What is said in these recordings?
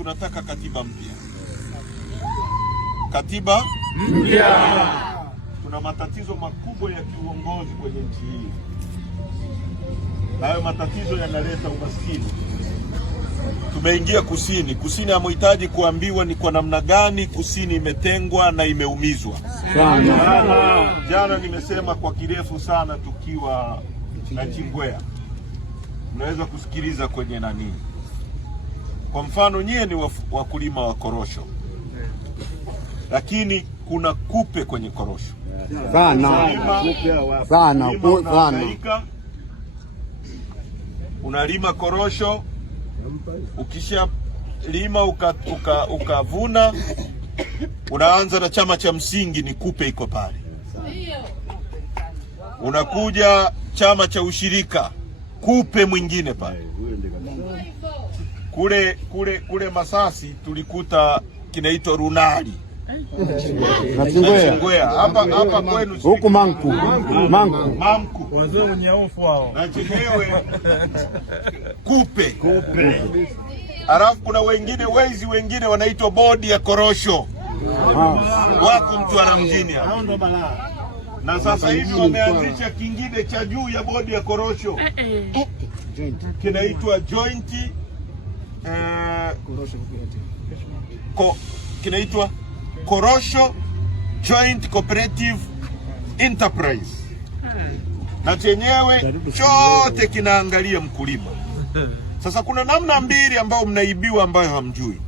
tunataka katiba mpya. Katiba mpya. Tuna matatizo makubwa ya kiuongozi kwenye nchi hii. Hayo matatizo yanaleta umaskini. Tumeingia kusini. Kusini hamhitaji kuambiwa ni kwa namna gani kusini imetengwa na imeumizwa. Jana nimesema kwa kirefu sana tukiwa na Chingwea. Mnaweza kusikiliza kwenye nani. Kwa mfano nyie ni wakulima wa korosho. Lakini kuna kupe kwenye korosho. Sana. Unalima korosho, ukisha lima ukavuna, unaanza na chama cha msingi, ni kupe iko pale. Unakuja chama cha ushirika, kupe mwingine pale. Kule Masasi tulikuta kinaitwa runali. Chingwea. Hapa kwenu huku manku. Wazungu nyeufu hao. Na chenyewe kupe. Alafu kuna wengine wanaitwa bodi ya korosho. Wako Mtwara mjini hapa. Hao ndo balaa. Na sasa hivi wameanzisha kingine cha juu ya bodi ya korosho. Kinaitwa joint kinaitwa Korosho Joint Cooperative Enterprise. Na chenyewe chote kinaangalia mkulima. Sasa kuna namna mbili ambayo mnaibiwa ambayo hamjui.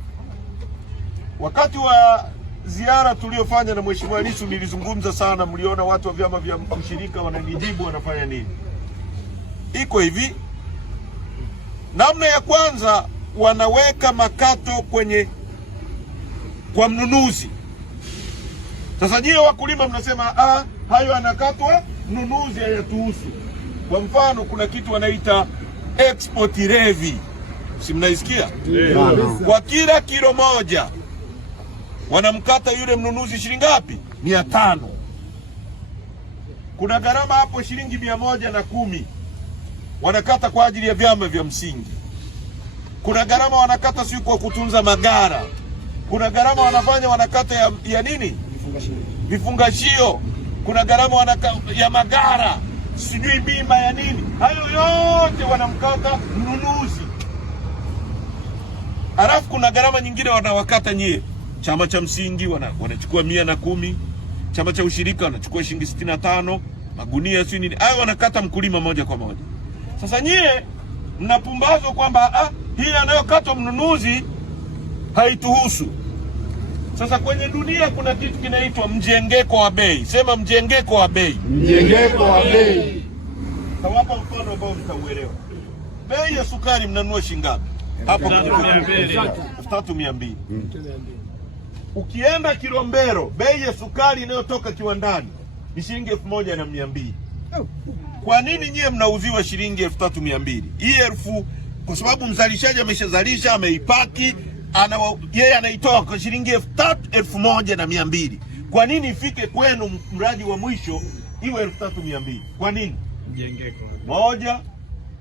Wakati wa ziara tuliyofanya na Mheshimiwa Lissu nilizungumza sana, mliona watu wa vyama vya ushirika wananijibu wanafanya nini. Iko hivi. Namna ya kwanza, wanaweka makato kwa mnunuzi. Sasa nyie wakulima mnasema hayo anakatwa mnunuzi, hayatuhusu. Kwa mfano kuna kitu wanaita export levy. Si mnaisikia? Kwa kila kilo moja wanamkata yule mnunuzi shilingi ngapi? 500. Kuna gharama hapo shilingi 110 wanakata kwa ajili ya vyama vya msingi. Kuna gharama wanakata si kwa kutunza magara. Kuna gharama wanakata ya nini? Vifungashio. Kuna gharama ya magara, sijui bima ya nini. Hayo yote wanamkata mnunuzi. Alafu kuna gharama nyingine wanawakata nyie. Chama cha msingi wanachukua 110, chama cha ushirika wanachukua shilingi 65, magunia si nini. Hayo wanakata mkulima moja kwa moja. Sasa nyie mnapumbazwa kwamba hii anayokatwa mnunuzi haituhusu. Sasa kwenye dunia kuna kitu kinaitwa mjengeko wa bei. Sema mjengeko wa bei. Mjengeko wa bei. Tawapa mfano ambao mtauelewa. Bei ya sukari mnanunua shilingi ngapi? Hapo 3200. Ukienda Kilombero, bei ya sukari inayotoka kiwandani ni shilingi 1200. Kwa nini nyie mnauziwa shilingi 3200? Hii kwa sababu mzalishaji ameshazalisha, ameipaki, yeye anaitoa kwa shilingi 1200. Kwa nini ifike kwenu mradi wa mwisho iwe 3200? Kwa nini? Mjengeko. Moja,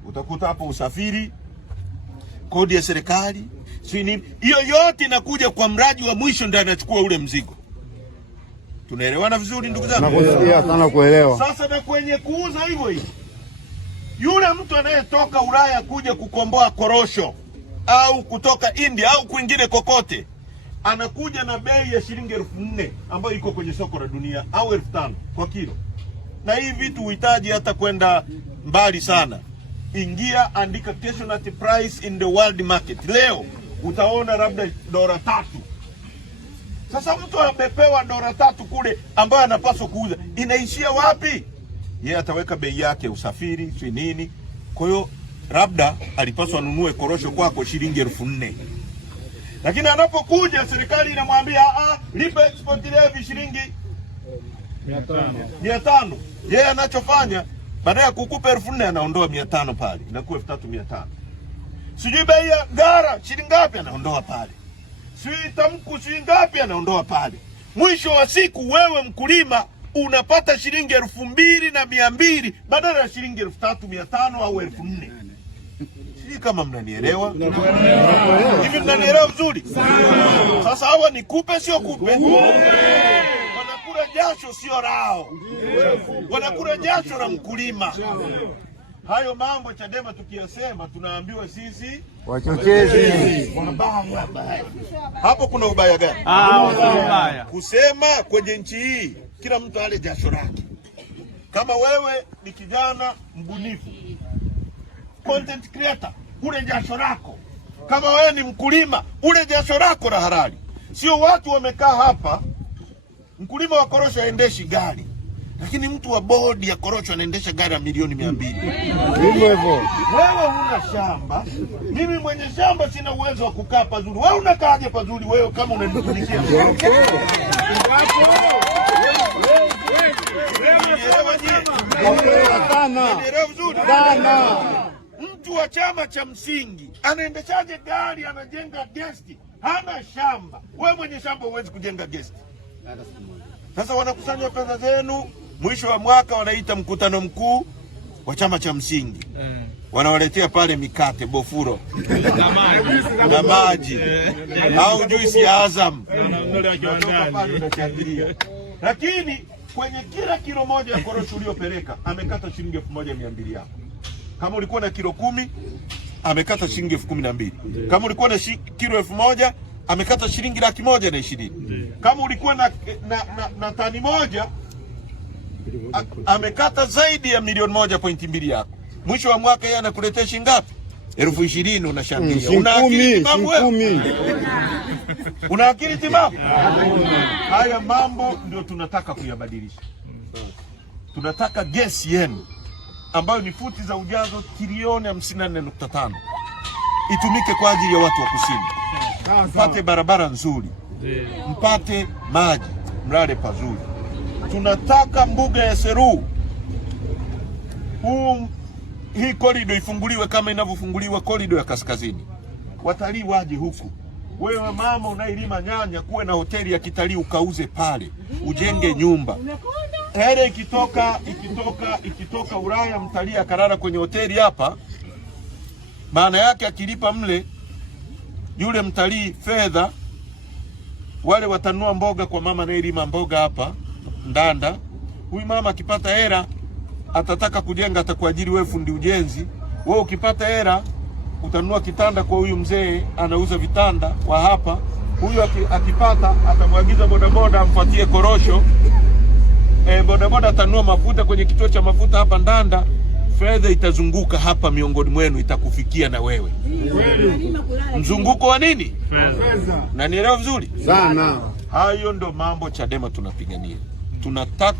utakuta hapo usafiri, kodi ya serikali, si nini. Hiyo yote inakuja kwa mradi wa mwisho, ndio anachukua ule mzigo. Tunaelewana vizuri ndugu zangu? Nakusikia sana kuelewa. Sasa na kwenye kuuza hivyo hivyo, yule mtu anayetoka Ulaya kuja kukomboa korosho au kutoka India au kwingine kokote, anakuja na bei ya shilingi 4000 ambayo iko kwenye soko la dunia, au 5000 kwa kilo. Na hii vitu uhitaji hata kwenda mbali sana. Ingia, andika casualty price in the world market. Leo utaona labda $3. Sasa mtu amepewa $3 kule ambayo anapaswa kuuza, inaishia wapi? Yeye ataweka bei yake, usafiri, si nini. Kwa hiyo labda alipaswa anunue korosho kwako shilingi 4000. Lakini anapokuja serikali inamwambia lipa export levy shilingi 500. Yeye anachofanya baada ya kukupa 4000 anaondoa 500 pale, inakuwa 3500. Sijui bei ya gara shilingi ngapi anaondoa pale. Sijui tamku shilingi ngapi anaondoa pale. Mwisho wa siku wewe mkulima unapata shilingi 2200 badala ya shilingi 3500 au 4000. Sijui kama mnanielewa. Hivi mnanielewa vizuri? Sasa hawa ni kupe sio kupe? Wanakula jasho sio rao. Wanakula jasho la mkulima. Hayo mambo Chadema tukiyasema tunaambiwa sisi wachochezi. Hapo kuna ubaya gani? Ubaya Kusema kwenye nchi hii kila mtu ale jasho lake. Kama wewe ni kijana mbunifu, content creator, ule jasho lako. Kama wewe ni mkulima, ule jasho lako la halali. Sio watu wamekaa hapa, mkulima wa korosho aendeshi gari, lakini mtu wa bodi ya korosho anaendesha gari ya milioni 200. Hivyo hivyo. Wewe una shamba, mimi mwenye shamba sina uwezo wa kukaa pazuri. Wewe unakaaje pazuri wewe kama unanitumikia? Mtu wa chama cha msingi anaendeshaje gari, anajenga gesti, hana shamba. Wewe mwenye shamba huwezi kujenga gesti. Sasa wanakusanya pesa zenu, mwisho wa mwaka wanaita mkutano mkuu wa chama cha msingi. Wanawaletea pale mikate, bofuro na maji au juisi ya Azam. Lakini kwenye kila kilo moja ya korosho uliopeleka amekata shilingi 1200 yako. Kama ulikuwa na kilo 10 amekata shilingi 12,000. Kama ulikuwa na kilo 1000 amekata shilingi 120,000. Kama ulikuwa na tani moja amekata zaidi ya milioni 1.2 yako. Mwisho wa mwaka yeye anakuletea shilingi ngapi? 20,000. Unashangilia. Una akili timamu wewe? Una akili timamu? Haya mambo ndio tunataka kuyabadilisha. Tunataka gesi yenu ambayo ni futi za ujazo trilioni 54.5 itumike kwa ajili ya watu wa kusini. Mpate barabara nzuri, mpate maji, mlale pazuri. Tunataka mbuga ya Seru hii korido ifunguliwe kama inavyofunguliwa korido ya kaskazini. Watalii waje huku. Wewe mama unailima nyanya, kuwe na hoteli ya kitalii ukauze pale, ujenge nyumba. Hele ikitoka Ulaya mtalii akarara kwenye hoteli hapa, maana yake akilipa mle yule mtalii fedha, wale watanua mboga kwa mama anayelima mboga hapa Ndanda. Huyu mama akipata hela atataka kujenga, atakuajiri wewe fundi ujenzi. Wewe ukipata hela utanunua kitanda kwa huyu mzee anauza vitanda wa hapa. Huyu akipata atamwagiza bodaboda amfuatie korosho. Bodaboda atanunua mafuta kwenye kituo cha mafuta hapa Ndanda. Fedha itazunguka hapa miongoni mwenu, itakufikia na wewe. Mzunguko wa nini? Fedha. Na nielewa vizuri? Sana. Hayo ndo mambo Chadema tunapigania. Tunataka